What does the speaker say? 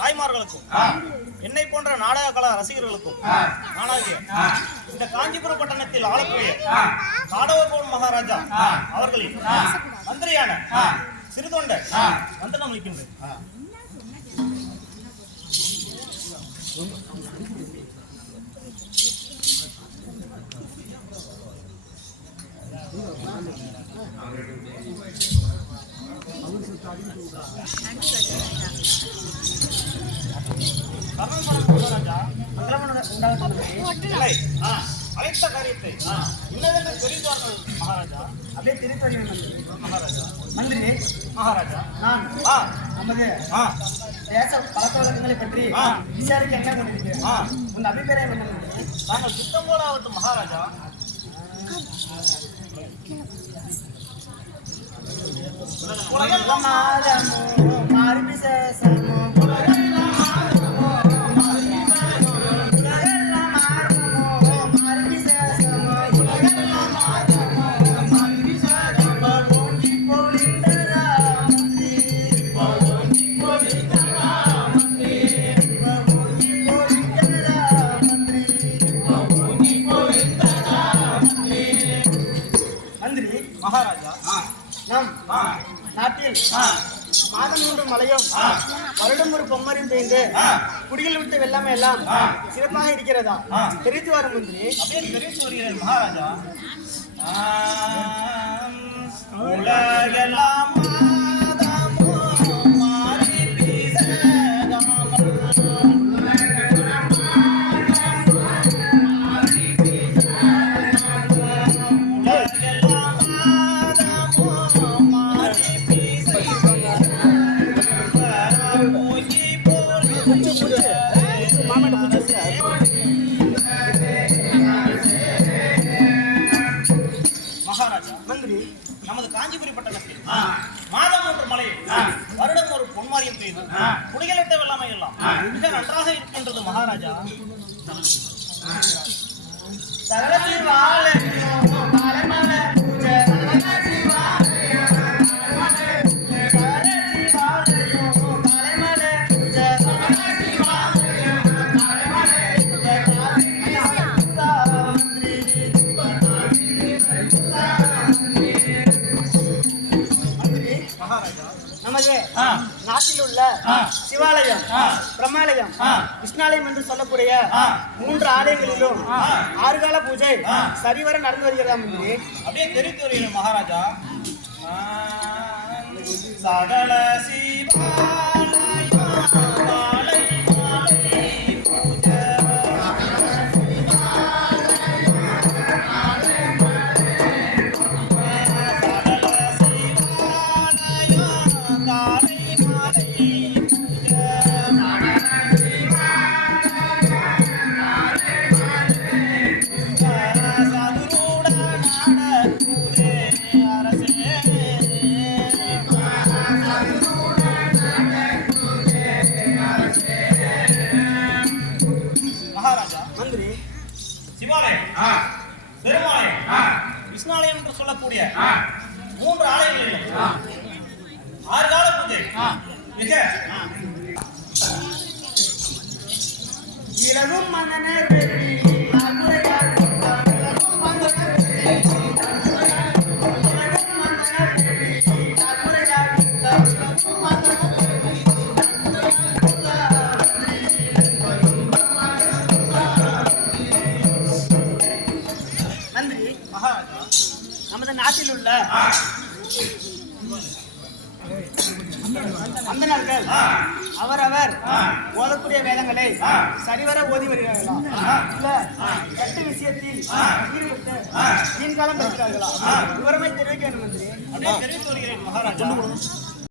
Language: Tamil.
தாய்மார்களுக்கும் என்னை போன்ற நாடக கலா ரசிகர்களுக்கும் நானாகிய இந்த காஞ்சிபுரம் பட்டணத்தில் ஆளக்கூடிய காடவர்கோன் மகாராஜா அவர்களின் மந்திரியான சிறுதொண்ட வந்தனம் அளிக்கின்றேன். அழைத்த காரியத்தை இன்னதென்று தெரிவித்தார்கள் மகாராஜா. அப்படியே தெரிவித்தார்கள் மகாராஜா. மந்திரி மகாராஜா, நான் நமது தேச பழக்க வழக்கங்களை பற்றி விசாரிக்க என்ன கொண்டிருக்கிறேன். உங்க அபிப்பிராயம் என்ன? நாங்கள் சுத்தம் போல ஆகட்டும் மகாராஜா. மகாராஜா, நம் நாட்டில் மாதம் 3 மழையும் வருடம் ஒரு பொம்மரையும் பெய்து குடிகள் விட்டு வெள்ளாமை எல்லாம் சிறப்பாக இருக்கிறதா தெரிவித்து வரும் மந்திரி. அப்படியே தெரிவித்து வருகிறேன் மகாராஜா. உலகெல்லாம் நமது காஞ்சிபுரி பட்டணத்தில் மாதம் 3 மழை வருடம் ஒரு பொன்மாரியம் பெய்து குடிகளிட்ட வெள்ளாமை எல்லாம் மிக நன்றாக இருக்கின்றது மகாராஜா. நமது நாட்டில் உள்ள சிவாலயம், பிரம்மாலயம், கிருஷ்ணாலயம் என்று சொல்லக்கூடிய 3 ஆலயங்களிலும் 6 கால பூஜை சரிவர நடந்து வருகிறதா? அப்படியே தெரிவித்து வருகிறேன் மகாராஜா. சகல கிருஷ்ணாலயம் என்று சொல்லக்கூடிய 3 ஆலயங்களிலும் 6 கால பூஜை மிக இளவும் மன்னனர் நமது நாட்டில் உள்ள அந்த நாட்கள் அவரவர் ஓதக்கூடிய வேதங்களை சரிவர ஓதி வருகிறார்களா இல்ல கட்டு விஷயத்தில் ஈடுபட்டு நீண்காலம் இருக்கிறார்களா விவரமை தெரிவிக்க வேண்டும் என்று தெரிவித்து வருகிறேன் மகாராஜா.